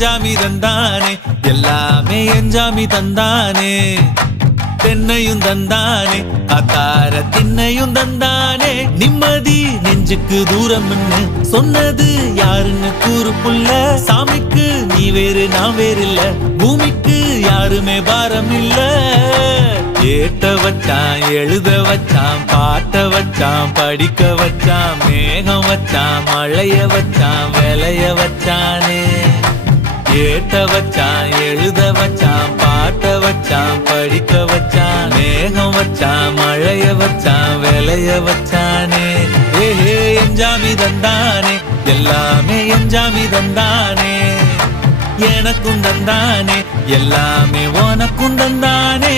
எஞ்சாமி தந்தானே எல்லாமே எஞ்சாமி தந்தானே தென்னையும் தந்தானே காத்தார திண்ணையும் தந்தானே நிம்மதி நெஞ்சுக்கு தூரம்னு சொன்னது யாருன்னு கூறு புள்ள சாமிக்கு நீ வேறு நான் வேறு இல்ல பூமிக்கு யாருமே பாரம் இல்ல ஏத்த வச்சான் எழுத வச்சான் பாட்ட வச்சான் படிக்க வச்சான் மேகம் வச்சான் மழைய வச்சான் விளைய வச்சானே ஏத்த வச்சான் எழுத வச்சான் பாட்ட வச்சான் படிக்க வச்சான் மேகம் வச்சான் மழைய வச்சான் விளைய வச்சானே ஏஹே எஞ்சாமி தந்தானே எல்லாமே எஞ்சாமி தந்தானே எனக்கும் தந்தானே எல்லாமே உனக்கும் தந்தானே